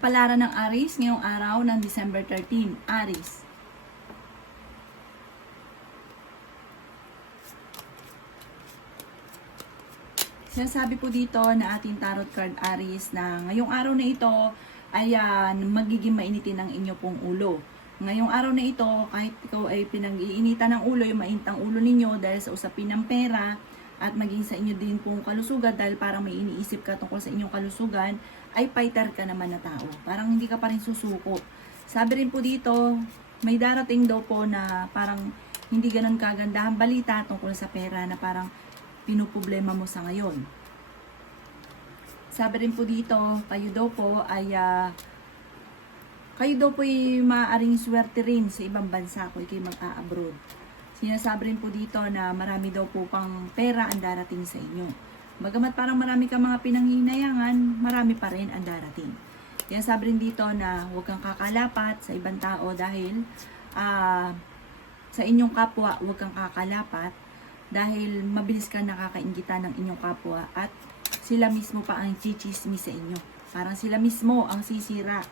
Palaran ng Aries ngayong araw ng December 13. Aries. Sinasabi po dito na ating tarot card Aries na ngayong araw na ito ay magiging mainitin ang inyo pong ulo. Ngayong araw na ito, kahit ikaw ay pinag-iinitan ng ulo, yung mainit ang ulo ninyo dahil sa usapin ng pera at maging sa inyo din pong kalusugan dahil parang may iniisip ka tungkol sa inyong kalusugan, ay fighter ka naman na tao. Parang hindi ka pa rin susuko. Sabi rin po dito, may darating daw po na parang hindi ganun kagandahang balita tungkol sa pera na parang pinuproblema mo sa ngayon. Sabi rin po dito, kayo daw po ay maaaring swerte rin sa ibang bansa kung kayo mag-a-abroad. Sinasabi rin po dito na marami daw po pang pera ang darating sa inyo. Bagamat parang marami kang mga pinanghihinayangan, marami pa rin ang darating. Sinasabi rin dito na huwag kang kakalapat sa ibang tao dahil sa inyong kapwa huwag kang kakalapat dahil mabilis ka nakakainggitan ng inyong kapwa at sila mismo pa ang chichismis sa inyo. Parang sila mismo ang sisira.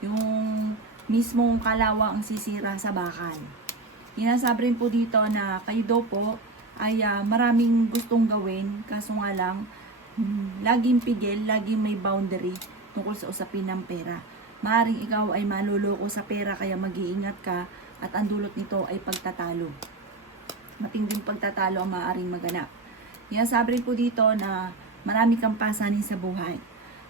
Yung mismong kalawa ang sisira sa bakal. Sinasabi rin po dito na kayo daw po ay maraming gustong gawin, kaso nga lang, laging pigil, laging may boundary tungkol sa usapin ng pera. Maaring ikaw ay maluloko sa pera kaya mag-iingat ka at ang dulot nito ay pagtatalo. Matinding pagtatalo ang maaaring maganap. Sinasabi rin po dito na marami kang pasanin sa buhay.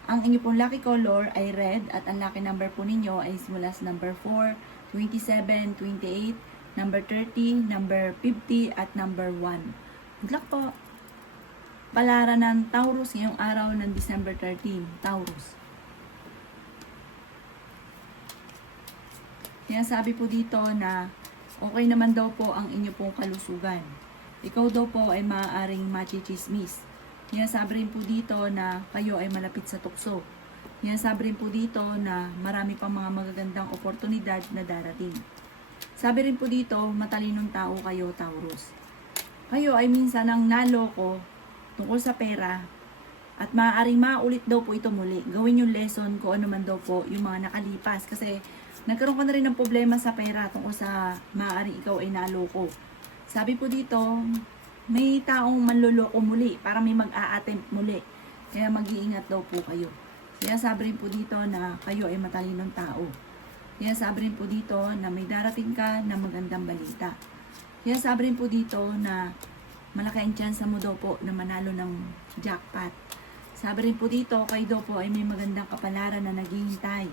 Ang inyo pong lucky color ay red at ang lucky number po ninyo ay simula sa number 4, 27, 28, number 30, number 50 at number 1. Good luck po! Palaran ng Taurus ngayong araw ng December 13. Taurus. Sinasabi po dito na okay naman daw po ang inyo pong kalusugan. Ikaw daw po ay maaaring machichismis. Sinasabi rin po dito na kayo ay malapit sa tukso. Sinasabi rin po dito na marami pang mga magagandang oportunidad na darating. Sabi rin po dito, matalinong tao kayo, Taurus. Kayo ay minsan ang naloko tungkol sa pera at maaaring maulit daw po ito muli. Gawin yung lesson kung ano man daw po yung mga nakalipas kasi nagkaroon ka na rin ng problema sa pera tungkol sa maaaring ikaw ay naloko. Sabi po dito, may taong manloloko muli para may mag-a-attempt muli. Kaya mag-iingat daw po kayo. Kaya sabi rin po dito na kayo ay matalinong tao. Kaya sabi rin po dito na may darating ka na magandang balita. Kaya sabi rin po dito na malaki ang tsansa mo daw po na manalo ng jackpot. Sabi rin po dito, kayo daw po ay may magandang kapalaran na naghihintay.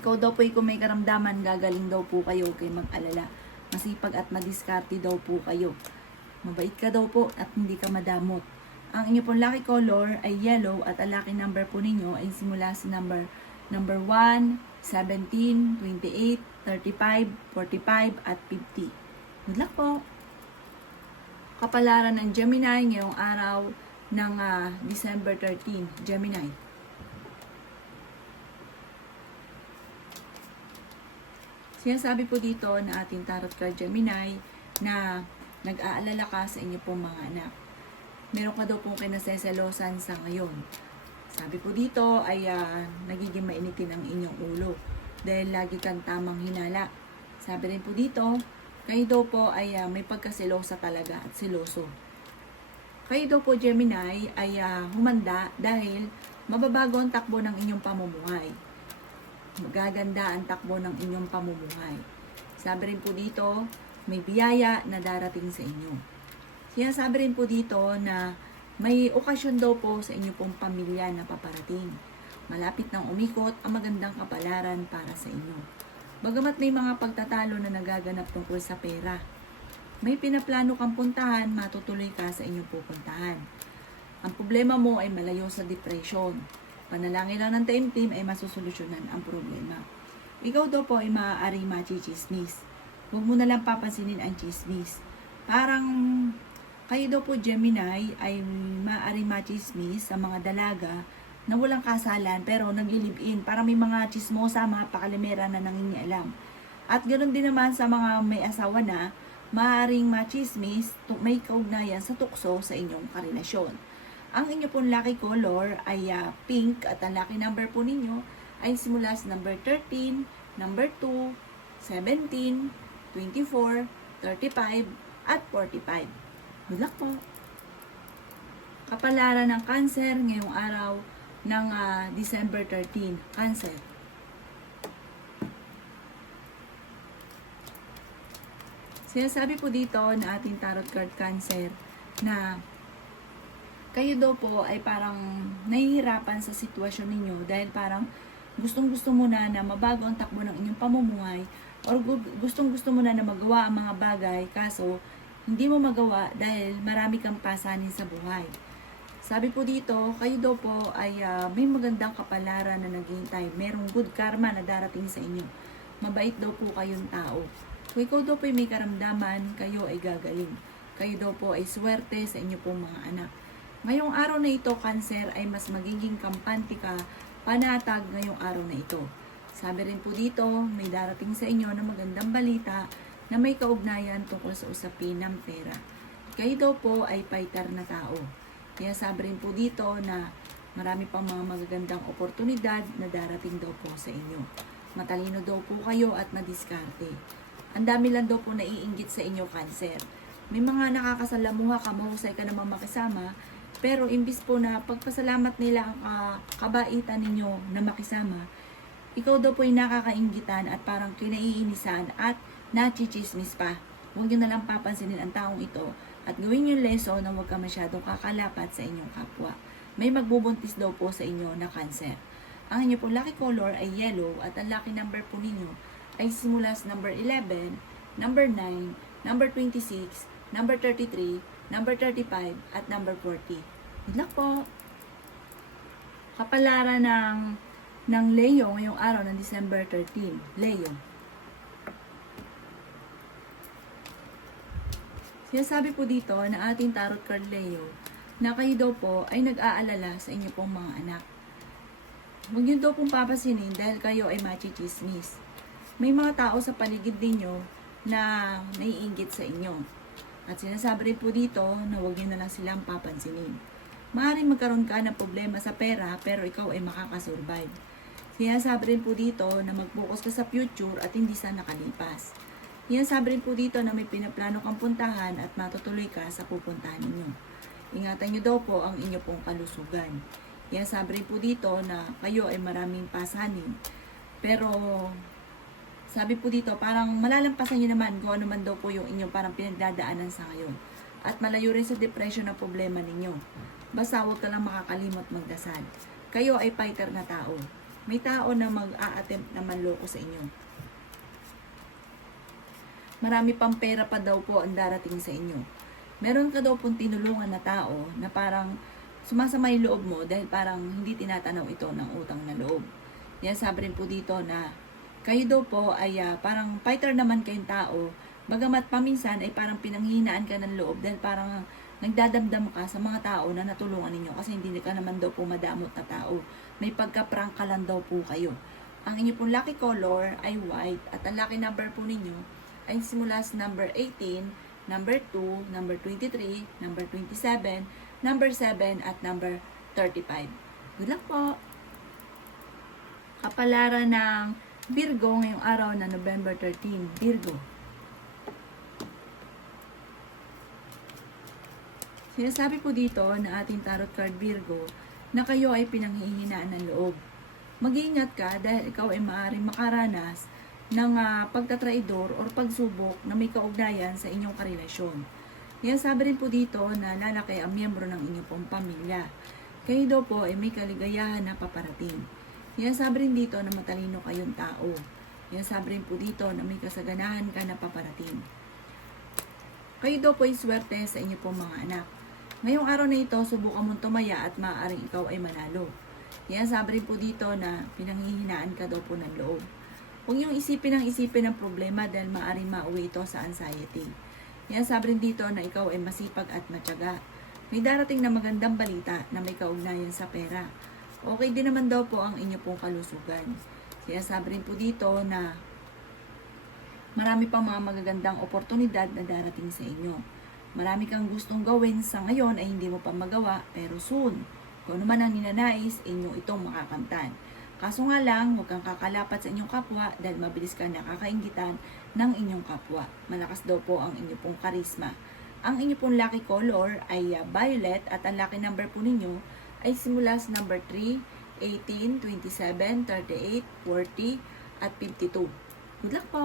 Ikaw daw po ay kung may karamdaman, gagaling daw po kayo kay mag-alala. Masipag at madiskarte daw po kayo. Mabait ka daw po at hindi ka madamot. Ang inyo pong lucky color ay yellow at ang lucky number po ninyo ay simula sa number 1, 17, 28, 35, 45 at 50. Good luck po! Kapalaran ng Gemini ngayong araw ng December 13. Gemini. Sinasabi po dito na ating tarot card Gemini na nag-aalala ka sa inyo pong mga anak. Meron ka daw pong kinaseselosan sa ngayon. Sabi po dito ay nagiging mainitin ang inyong ulo dahil lagi kang tamang hinala. Sabi rin po dito, kayo daw po ay may pagkaselosa talaga at seloso. Kayo daw po Gemini ay humanda dahil mababago ang takbo ng inyong pamumuhay. Magaganda ang takbo ng inyong pamumuhay. Sabi rin po dito, may biyaya na darating sa inyo. Sinasabi rin po dito na may okasyon daw po sa inyo pong pamilya na paparating. Malapit nang umikot ang magandang kapalaran para sa inyo. Bagamat may mga pagtatalo na nagaganap tungkol sa pera, may pinaplano kang puntahan, matutuloy ka sa inyong pupuntahan. Ang problema mo ay malayo sa depression. Panalangin lang ng taimtim ay masusolusyonan ang problema. Ikaw daw po ay maaaring machichismis. Huwag mo na lang papansinin ang chismis. Parang kayo daw po Gemini ay maaaring machismis sa mga dalaga na walang kasalan pero nag-live-in. Parang may mga chismosa, mga pakalimera na nangingialam. At ganoon din naman sa mga may asawa na maaaring machismis, may kaugnayan sa tukso sa inyong karelasyon. Ang inyo pong lucky color ay pink at ang lucky number po ninyo ay simula sa number 13, number 2, 17, 24, 35, at 45. Good luck po! Kapalaran ng Cancer ngayong araw ng December 13. Cancer. Sinasabi po dito na ating tarot card Cancer na kayo daw po ay parang nahihirapan sa sitwasyon ninyo dahil parang gustong-gusto mo na mabago ang takbo ng inyong pamumuhay or gustong-gusto mo na magawa ang mga bagay kaso hindi mo magawa dahil marami kang pasanin sa buhay. Sabi po dito, kayo daw po ay may magandang kapalaran na naghihintay. Merong good karma na darating sa inyo. Mabait daw po kayong tao. Kung ikaw daw po ay may karamdaman, kayo ay gagaling. Kayo daw po ay swerte sa inyo pong mga anak. Ngayong araw na ito, Cancer, ay mas magiging kampante ka, panatag ngayong araw na ito. Sabi rin po dito, may darating sa inyo na magandang balita na may kaugnayan tungkol sa usapin ng pera. Kayo daw po ay fighter na tao. Kaya sabi rin po dito na marami pang mga magagandang oportunidad na darating daw po sa inyo. Matalino daw po kayo at madiskarte. Ang dami lang daw po naiinggit sa inyo, Cancer. May mga nakakasalamuha ka, mahusay ka namang makisama, pero imbis po na pagpasalamat nila ang kabaitan ninyo na makisama, ikaw daw po ay nakakainggitan at parang kinaiinisan at nachichismis pa. Huwag nyo na lang papansinin ang taong ito at gawin yung lesson na huwag ka masyadong kakalapat sa inyong kapwa. May magbubuntis daw po sa inyo na Cancer. Ang inyo po lucky color ay yellow at ang lucky number po ninyo ay simula sa number 11, number 9, number 26, number 33, number 35, at number 40. Good luck po! Kapalaran ng Leo ngayong araw ng December 13. Leo. Sinasabi po dito na ating tarot card Leo na kayo daw po ay nag-aalala sa inyo pong mga anak. Huwag niyo daw pong papasinin dahil kayo ay machichismis. May mga tao sa paligid ninyo na naiinggit sa inyo. At sinasabi rin po dito na huwag niyo na lang silang papansinin. Maaaring magkaroon ka ng problema sa pera pero ikaw ay makakasurvive. Sinasabi rin po dito na mag-focus ka sa future at hindi sa nakalipas. Sinasabi rin po dito na may pinaplano kang puntahan at matutuloy ka sa pupuntahan ninyo. Ingatan niyo daw po ang inyo pong kalusugan. Sinasabi rin po dito na kayo ay maraming pasanin. Pero sabi po dito, parang malalampasan nyo naman kung ano man daw po yung inyong parang pinagdadaanan sa ngayon. At malayo rin sa depression na problema ninyo. Basta huwag ka lang makakalimot magdasal. Kayo ay fighter na tao. May tao na mag-a-attempt na manloko sa inyo. Marami pang pera pa daw po ang darating sa inyo. Meron ka daw pong tinulungan na tao na parang sumasama yung loob mo dahil parang hindi tinatanaw ito ng utang na loob. Yan sabi rin po dito na kayo daw po ay parang fighter naman kayong tao, bagamat paminsan ay parang pinanghihinaan ka ng loob dahil parang nagdadamdam ka sa mga tao na natulungan ninyo kasi hindi ka naman daw po madamot na tao. May pagka-prank ka lang daw po kayo. Ang inyo pong lucky color ay white at ang lucky number po ninyo ay simula sa number 18, number 2, number 23, number 27, number 7, at number 35. Good luck po! Kapalaran ng Virgo ngayong araw na November 13. Virgo. Sinasabi po dito na ating tarot card Virgo na kayo ay pinanghihinaan ng loob. Mag-iingat ka dahil ikaw ay maaaring makaranas ng pagtatraidor o pagsubok na may kaugnayan sa inyong karelasyon. Yan sabi rin po dito na lalaki ang miyembro ng inyong pong pamilya. Kayo daw po ay may kaligayahan na paparating. Yan sabi rin dito na matalino kayong tao. Yan sabi rin po dito na may kasaganahan ka na paparating. Kayo daw po ay swerte sa inyo pong mga anak. Ngayong araw na ito, subukan mong tumaya at maaaring ikaw ay manalo. Yan sabi rin po dito na pinanghihinaan ka daw po ng loob. Huwag niyong isipin ng problema dahil maaaring mauwi ito sa anxiety. Yan sabi rin dito na ikaw ay masipag at matyaga. May darating na magandang balita na may kaugnayan sa pera. Okay din naman daw po ang inyo pong kalusugan. Kaya sabi rin po dito na marami pang mga magagandang oportunidad na darating sa inyo. Marami kang gustong gawin sa ngayon ay hindi mo pa magawa, pero soon, kung ano man ang ninanais, inyo itong makakamtan. Kaso nga lang, huwag kang kakalapat sa inyong kapwa dahil mabilis kang nakakainggitan ng inyong kapwa. Malakas daw po ang inyong pong karisma. Ang inyong pong lucky color ay violet at ang lucky number po ninyo ay simula sa number 3, 18, 27, 38, 40, at 52. Good luck po!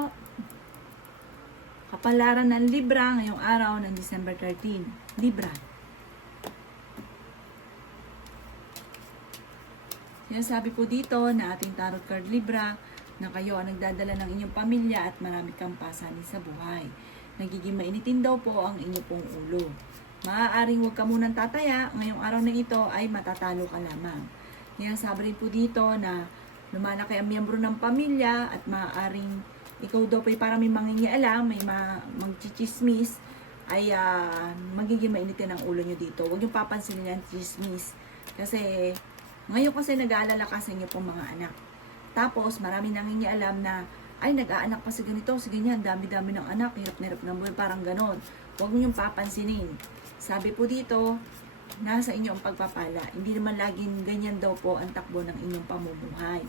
Kapalaran ng Libra ngayong araw ng December 13. Libra. Sinasabi po dito na ating tarot card Libra na kayo ang nagdadala ng inyong pamilya at marami kang pasanin sa buhay. Nagiging mainitin daw po ang inyong pong ulo. Maaaring huwag ka munang tataya, ngayong araw na ito ay matatalo ka lamang. Sinasabi rin po dito na lumalaki ang miyembro ng pamilya at maaaring ikaw daw po ay parang may mangingialam, may magchichismis, ay magiging mainitin ang ulo nyo dito. Huwag nyo papansinin ang chismis. Kasi ngayon kasi nag-aalala ka sa inyo pong mga anak. Tapos marami nangingialam na ay nag-aanak pa sa ganito, sa ganyan, dami-dami ng anak, hirap na hirap ng buhay, parang ganon. Huwag nyo papansinin. Sabi po dito, nasa inyo ang pagpapala. Hindi naman laging ganyan daw po ang takbo ng inyong pamumuhay.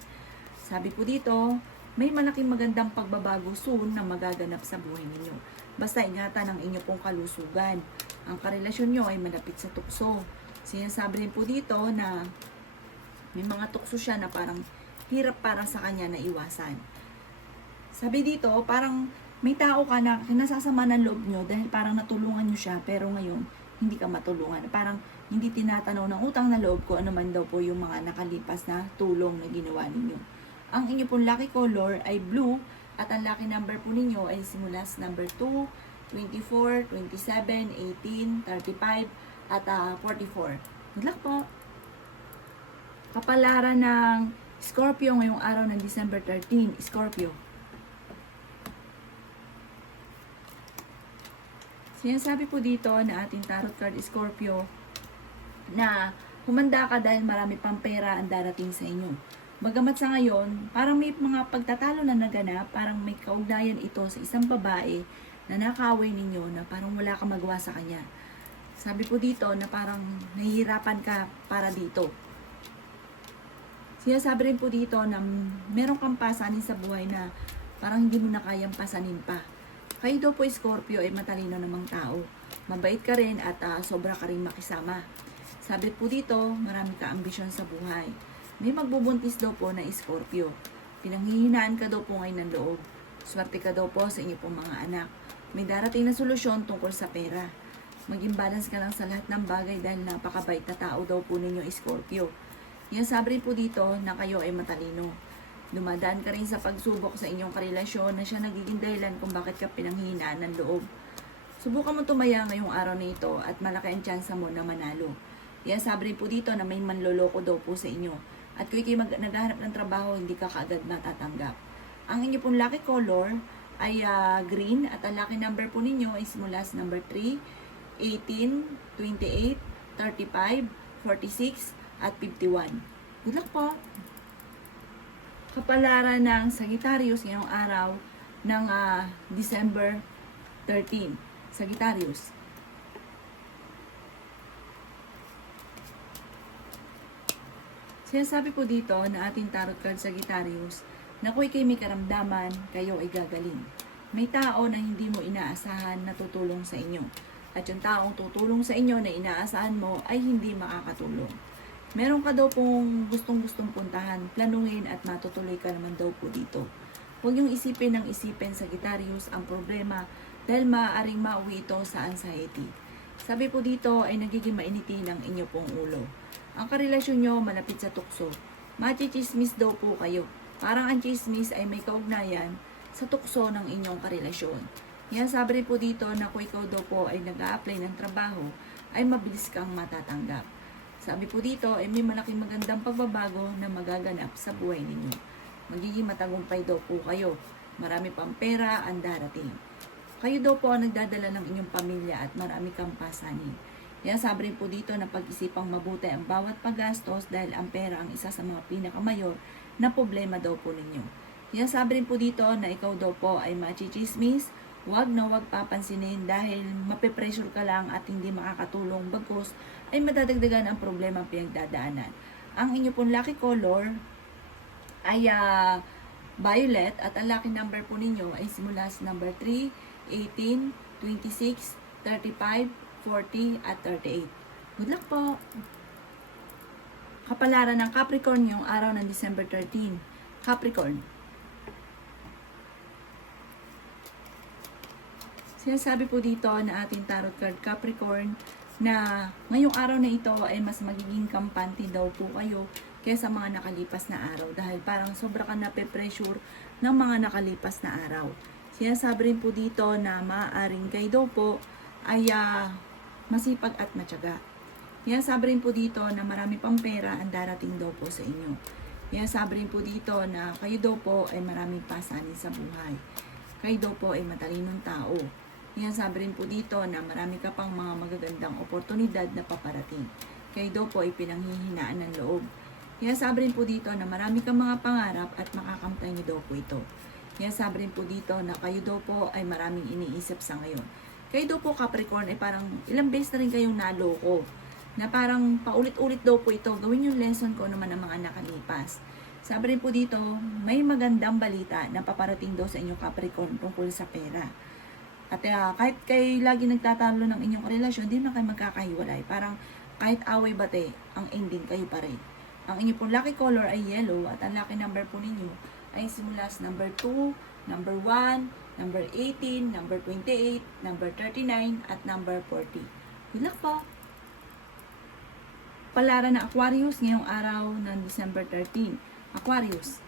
Sabi po dito, may malaking magandang pagbabago soon na magaganap sa buhay ninyo. Basta ingatan ang inyong pong kalusugan. Ang karelasyon nyo ay malapit sa tukso. Sinasabi rin po dito na may mga tukso siya na parang hirap para sa kanya na iwasan. Sabi dito, parang may tao ka na kinasasama ng loob nyo dahil parang natulungan nyo siya pero ngayon hindi ka matulungan. Parang hindi tinatanaw ng utang na loob ko ano man daw po yung mga nakalipas na tulong na ginawa ninyo. Ang inyo pong lucky color ay blue at ang lucky number po ninyo ay simula sa number 2, 24, 27, 18, 35 at 44. Good luck po! Kapalaran ng Scorpio ngayong araw ng December 13. Scorpio. Sinasabi po dito na ating tarot card Scorpio na humanda ka dahil marami pang pera ang darating sa inyo. Bagamat sa ngayon, parang may mga pagtatalo na naganap, parang may kaugnayan ito sa isang babae na nakaway ninyo na parang wala ka magawa sa kanya. Sabi po dito na parang nahihirapan ka para dito. Sinasabi rin po dito na meron kang pasanin sa buhay na parang hindi mo na kayang pasanin pa. Kayo daw po Scorpio ay matalino namang tao. Mabait ka rin at sobra ka rin makisama. Sabi po dito, marami ka ambisyon sa buhay. May magbubuntis daw po na Scorpio. Pinanghihinaan ka daw po ngayon ng loob. Swerte ka daw po sa inyo pong mga anak. May darating na solusyon tungkol sa pera. Maging balance ka lang sa lahat ng bagay dahil napakabait na tao daw po ninyo Scorpio. Yan sabi rin po dito na kayo ay matalino. Dumadaan ka rin sa pagsubok sa inyong karelasyon na siya nagiging dahilan kung bakit ka pinanghihinaan ng loob. Subukan mo tumaya ngayong araw na ito at malaki ang tsansa mo na manalo. Yan sabi rin po dito na may manloloko daw po sa inyo. At kung kayo naghahanap ng trabaho, hindi ka kaagad matatanggap. Ang inyo pong lucky color ay green at ang lucky number po ninyo ay simula sa number 3, 18, 28, 35, 46, at 51. Good luck po! Kapalaran ng Sagittarius ngayong araw ng December 13. Sagittarius. Sinasabi po dito na ating tarot card Sagittarius na kung ikay may karamdaman, kayo ay gagaling. May tao na hindi mo inaasahan na tutulong sa inyo. At yung taong tutulong sa inyo na inaasahan mo ay hindi makakatulong. Meron ka daw pong gustong-gustong puntahan, planuhin at matutuloy ka naman daw po dito. Huwag yung isipin ng isipin Sagittarius ang problema dahil maaaring mauwi ito sa anxiety. Sabi po dito ay nagiging mainitin ang inyo pong ulo. Ang karelasyon nyo malapit sa tukso. Machichismis daw po kayo. Parang ang chismis ay may kaugnayan sa tukso ng inyong karelasyon. Yan sabi rin po dito na kung ikaw daw po ay nag-a-apply ng trabaho, ay mabilis kang matatanggap. Sabi po dito ay may malaking magandang pagbabago na magaganap sa buhay ninyo. Magiging matagumpay daw po kayo. Marami pang pera ang darating. Kayo daw po ang nagdadala ng inyong pamilya at marami kang pasanin. Yan sabi rin po dito na pag-isipang mabuti ang bawat paggastos dahil ang pera ang isa sa mga pinakamayor na problema daw po ninyo. Yan sabi rin po dito na ikaw daw po ay machichismis, huwag na huwag papansinin dahil mapipressure ka lang at hindi makakatulong bagkus ay madadagdagan ang problema ang pinagdadaanan. Ang inyo pong lucky color ay violet at ang lucky number po ninyo ay simula sa number 3, 18, 26, 35, 40 at 38. Good luck po! Kapalaran ng Capricorn yung araw ng December 13. Capricorn. Sinasabi po dito na ating tarot card Capricorn na ngayong araw na ito ay mas magiging kampante daw po kayo kaysa mga nakalipas na araw dahil parang sobra ka nape-pressure ng mga nakalipas na araw. Sinasabi rin po dito na maaaring kayo daw po ay masipag at matyaga. Sinasabi rin po dito na marami pang pera ang darating daw po sa inyo. Sinasabi rin po dito na kayo daw po ay maraming pasanin sa buhay. Kayo daw po ay matalinong tao. Sinasabi rin po dito na marami ka pang mga magagandang oportunidad na paparating. Kayo daw po ay pinanghihinaan ng loob. Sinasabi rin po dito na marami kang mga pangarap at makakamtay niyo daw po ito. Sinasabi rin po dito na kayo daw po ay maraming iniisip sa ngayon. Kayo daw po Capricorn ay parang ilang beses na rin kayong naloko. Na parang paulit-ulit daw po ito. Gawin yung lesson ko naman ng mga nakalipas. Sabi rin po dito, may magandang balita na paparating daw sa inyong Capricorn tungkol sa pera. At kahit kayo lagi nagtatalo ng inyong relasyon, di na kayo magkakahiwalay. Parang kahit away bate, ang ending kayo pa rin. Ang inyong pong lucky color ay yellow at ang lucky number po ninyo ay simula sa number 2, number 1, number 18, number 28, number 39, at number 40. Good luck po! Palaran na Aquarius ngayong araw ng December 13. Aquarius.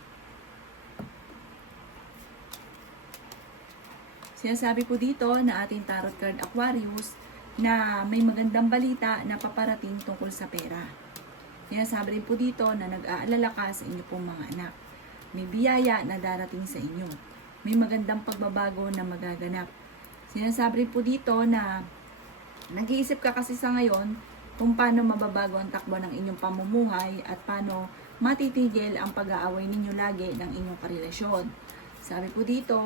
Sinasabi po dito na ating tarot card Aquarius na may magandang balita na paparating tungkol sa pera. Sinasabi rin po dito na nag-aalala ka sa inyo pong mga anak. May biyaya na darating sa inyo. May magandang pagbabago na magaganap. Sinasabi rin po dito na nag-iisip ka kasi sa ngayon kung paano mababago ang takbo ng inyong pamumuhay at paano matitigil ang pag-aaway ninyo lagi ng inyong karelasyon. Sabi po dito,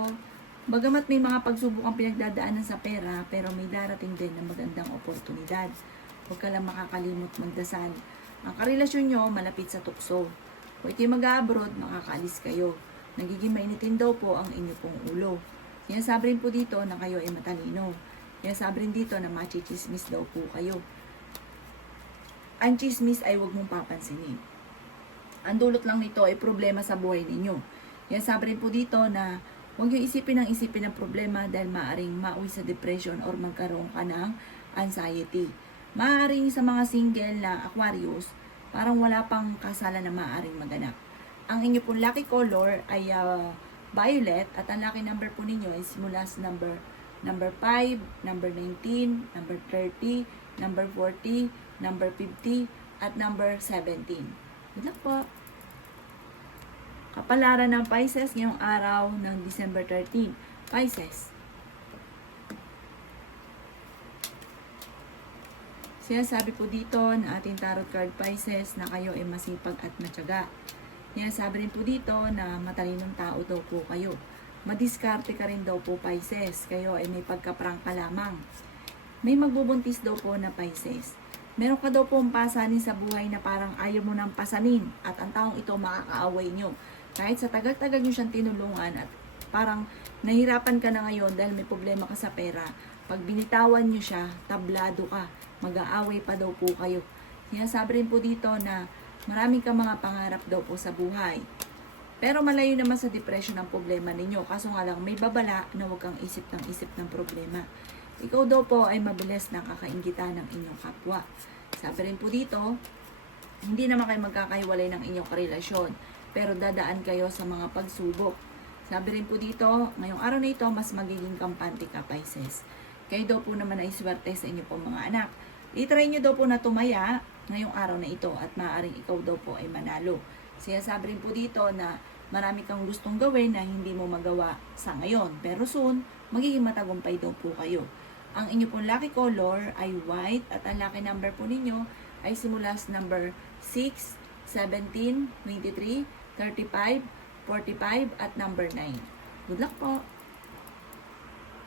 bagamat may mga pagsubok ang pinagdadaanan sa pera, pero may darating din na magandang oportunidad. Huwag ka lang makakalimot magdasal. Ang karelasyon nyo malapit sa tukso. Kung ito'y mag-abroad, makakaalis kayo. Nagiging mainitin daw po ang inyo pong ulo. Sinasabi rin po dito na kayo ay matalino. Sinasabi rin dito na machichismis daw po kayo. Ang chismis ay huwag mong papansinin. Ang dulot lang nito ay problema sa buhay ninyo. Sinasabi rin po dito na huwag yung isipin ng problema dahil maaaring mauwi sa depression or magkaroon ka ng anxiety. Maaaring sa mga single na Aquarius, parang wala pang kasalan na maaaring maganap. Ang inyo pong lucky color ay violet at ang lucky number po ninyo ay simula sa number 5, number 19, number 30, number 40, number 50, at number 17. Good luck po! Kapalaran ng Pisces ngayong araw ng December 13. Pisces. Sinasabi po dito na ating tarot card Pisces na kayo ay masipag at matyaga. Sinasabi rin po dito na matalinong tao daw po kayo. Madiskarte ka rin daw po Pisces. Kayo ay may pagkaprangka lamang. May magbubuntis daw po na Pisces. Meron ka daw pong pasanin sa buhay na parang ayaw mo nang pasanin at ang taong ito makakaaway nyo. Kahit sa tagal-tagal nyo siyang tinulungan at parang nahirapan ka na ngayon dahil may problema ka sa pera, pag binitawan nyo siya, tablado ka, mag-aaway pa daw po kayo. Sinasabi rin po dito na marami kang mga pangarap daw po sa buhay. Pero malayo naman sa depression ang problema ninyo. Kaso nga lang, may babala na huwag kang isip ng problema. Ikaw daw po ay mabilis na kakainggitan ng inyong kapwa. Sabi rin po dito, hindi naman kayo magkakahiwalay ng inyong karelasyon, pero dadaan kayo sa mga pagsubok. Sabi rin po dito, ngayong araw na ito, mas magiging kampante ka, Pisces. Kayo daw po naman ay swerte sa inyo pong mga anak. I-try nyo daw po na tumaya ngayong araw na ito at maaaring ikaw daw po ay manalo. Sinasabi rin po dito na marami kang gustong gawin na hindi mo magawa sa ngayon. Pero soon, magiging matagumpay daw po kayo. Ang inyo pong lucky color ay white at ang lucky number po ninyo ay simula sa number 6, 17, 23, 35, 45 at number 9. Good luck po!